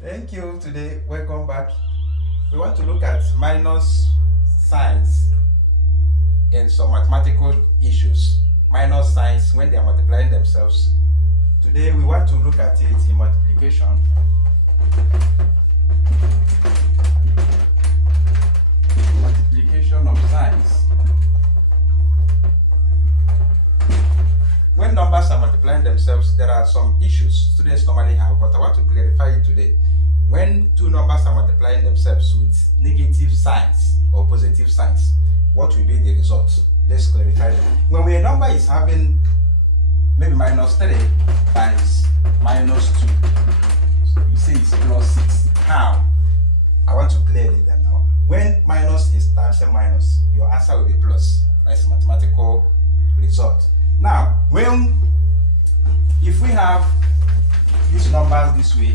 Thank you. Today, welcome back. We want to look at minus signs in some mathematical issues. Minus signs when they are multiplying themselves. Today, we want to look at it in multiplication. Multiplication of signs. When numbers are multiplying themselves, there are some issues students normally have, but I want to clarify it today. When two numbers are multiplying themselves with negative signs or positive signs, what will be the result? Let's clarify that. When a number is having maybe minus 3 times minus 2, so you say it's plus 6. How? I want to clear it now. When minus is times a minus, your answer will be plus. That's mathematical result. Now, if we have these numbers this way,